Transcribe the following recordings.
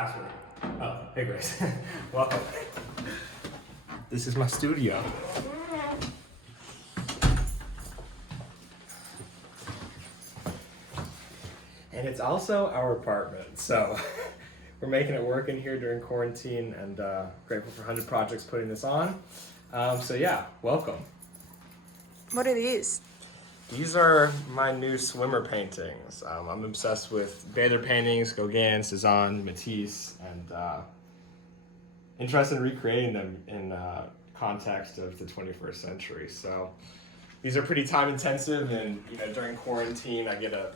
password. Oh, hey Grace. Welcome. This is my studio. And it's also our apartment, so we're making it work in here during quarantine, and grateful for 100 Projects putting this on. So yeah, welcome. What are these? These are my new swimmer paintings. I'm obsessed with bather paintings, Gauguin, Cezanne, Matisse, and interested in recreating them in context of the 21st century. So these are pretty time intensive, and during quarantine I get to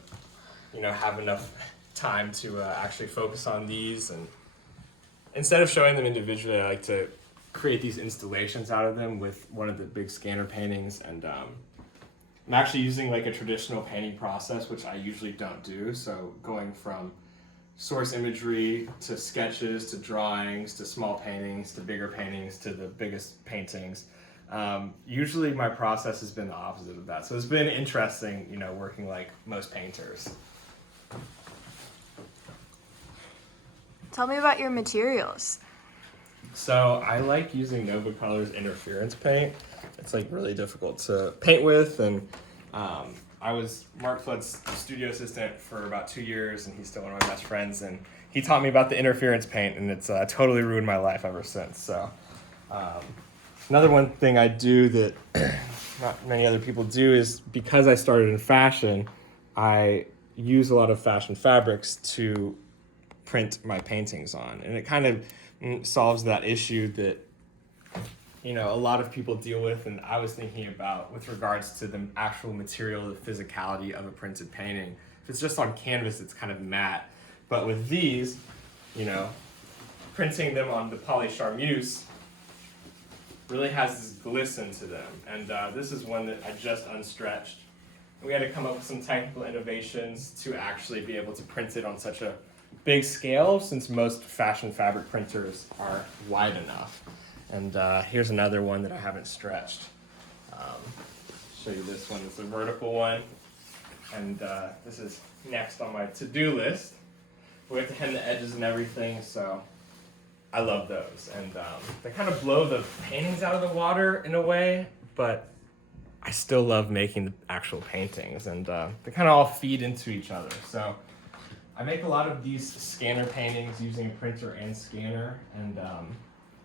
have enough time to actually focus on these, and instead of showing them individually, I like to create these installations out of them with one of the big scanner paintings. And I'm actually using like a traditional painting process, which I usually don't do. So going from source imagery to sketches to drawings to small paintings to bigger paintings to the biggest paintings. Usually my process has been the opposite of that. So it's been interesting, working like most painters. Tell me about your materials. So I like using Nova Colors interference paint. It's like really difficult to paint with, and I was Mark Flood's studio assistant for about 2 years, and he's still one of my best friends, and he taught me about the interference paint, and it's totally ruined my life ever since. So another one thing I do that not many other people do is, because I started in fashion, I use a lot of fashion fabrics to print my paintings on, and it kind of solves that issue that a lot of people deal with, and I was thinking about with regards to the actual material, the physicality of a printed painting. If it's just on canvas, it's kind of matte, but with these, printing them on the poly charmeuse really has this glisten to them. And this is one that I just unstretched. We had to come up with some technical innovations to actually be able to print it on such a big scale, since most fashion fabric printers are wide enough. And here's another one that I haven't stretched. Show you this one. It's a vertical one, and this is next on my to-do list. We have to hem the edges and everything, so I love those. And they kind of blow the paintings out of the water in a way, but I still love making the actual paintings, and they kind of all feed into each other. So I make a lot of these scanner paintings using a printer and scanner, and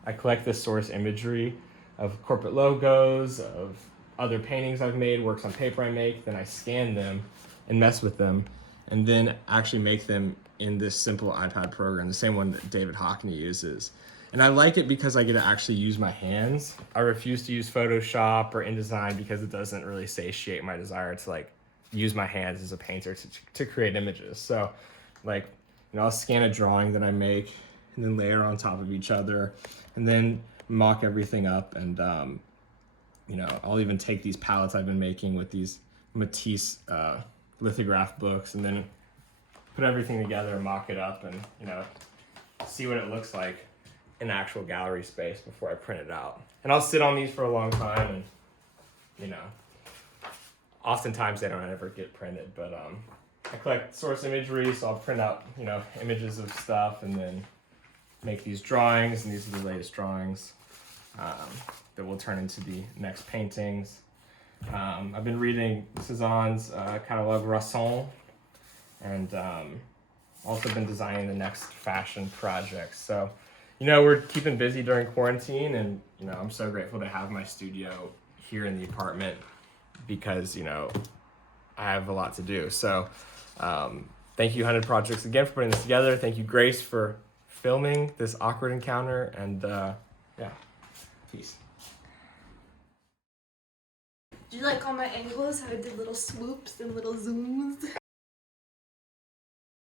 I collect the source imagery of corporate logos, of other paintings I've made, works on paper I make, then I scan them and mess with them, and then actually make them in this simple iPad program, the same one that David Hockney uses. And I like it because I get to actually use my hands. I refuse to use Photoshop or InDesign because it doesn't really satiate my desire to use my hands as a painter to create images. So I'll scan a drawing that I make and then layer on top of each other, and then mock everything up. And I'll even take these palettes I've been making with these Matisse lithograph books, and then put everything together and mock it up, and see what it looks like in actual gallery space before I print it out. And I'll sit on these for a long time, and oftentimes they don't ever get printed, but I collect source imagery, so I'll print out images of stuff, and then make these drawings, and these are the latest drawings that will turn into the next paintings. I've been reading Cezanne's Catalogue Rasson, and also been designing the next fashion projects. So we're keeping busy during quarantine, and I'm so grateful to have my studio here in the apartment, because I have a lot to do. So thank you 100 Projects again for putting this together. Thank you, Grace, for filming this awkward encounter, and yeah, peace. Did you like all my angles? How I did little swoops and little zooms?